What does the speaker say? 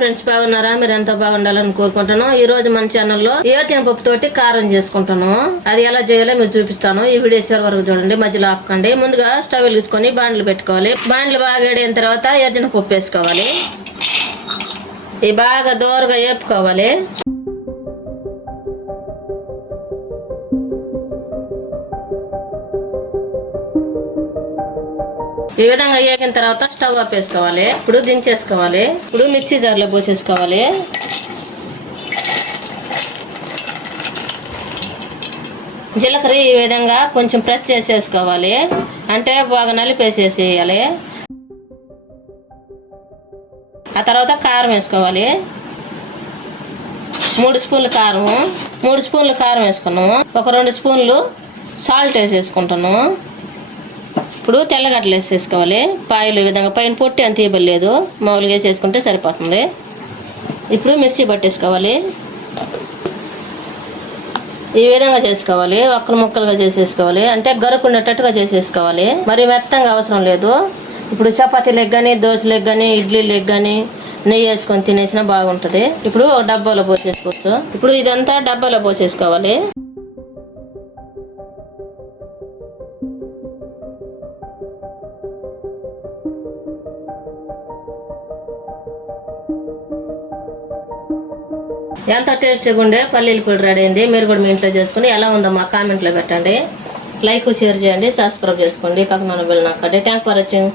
Friends బాగున్నారా? మీరు ఎంతో బాగుండాలని కోరుకుంటాను. ఈ రోజు మన ఛానల్లో ఏర్చిన పప్పు తోటి కారం చేసుకుంటాను. అది ఎలా చేయాలో మీకు చూపిస్తాను. ఈ వీడియో చివరి వరకు చూడండి. మధ్యలో ఆపకండి. ముందుగా స్టవ్ వెలిగించుకొని బాండ్లు పెట్టుకోవాలి. బాండ్లు బాగా వేడిన తర్వాత ఏర్చిన పప్పు వేసుకోవాలి. ఇది బాగా దోరగా వేపుకోవాలి ఈ విధంగా వేగిన తర్వాత స్టవ్ ఆపేసుకోవాలి వేసుకోవాలి ఇప్పుడు దించేసుకోవాలి. ఇప్పుడు మిక్సీ జార్లో పోసేసుకోవాలి. జీలకర్ర ఈ విధంగా కొంచెం ప్రెస్ చేసేసుకోవాలి. అంటే బాగా నలిపేసేసేయాలి. ఆ తర్వాత కారం వేసుకోవాలి. మూడు స్పూన్లు కారం మూడు స్పూన్లు కారం వేసుకున్నాము. ఒక రెండు స్పూన్లు సాల్ట్ వేసేసుకుంటాను ఇప్పుడు తెల్లగడ్డలు వేసేసుకోవాలి. పాయలు ఈ విధంగా పైన పొట్టి అంత ఇవ్వలేదు మామూలుగా వేసేసుకుంటే సరిపోతుంది. ఇప్పుడు మిర్చి పట్టేసుకోవాలి. ఈ విధంగా చేసుకోవాలి. ఒక్కరు ముక్కలుగా చేసేసుకోవాలి. అంటే గరుకుండేటట్టుగా చేసేసుకోవాలి. మరి మెత్తంగా అవసరం లేదు. ఇప్పుడు చపాతీలకు కానీ దోశలకు కానీ ఇడ్లీలకు కానీ నెయ్యి వేసుకొని తినేసినా బాగుంటుంది. ఇప్పుడు డబ్బాలో పోసేసుకోవచ్చు. ఇప్పుడు ఇదంతా డబ్బాలో పోసేసుకోవాలి. ఎంత టేస్టీగా ఉండే పల్లీల పొడి రెడీ అయింది. మీరు కూడా మీ ఇంట్లో చేసుకుని ఎలా ఉందో మా కామెంట్లో పెట్టండి. లైక్ షేర్ చేయండి సబ్స్క్రైబ్ చేసుకోండి. పక్కన బిల్ నాకు నొక్కండి. థ్యాంక్ ఫర్ వచ్చింది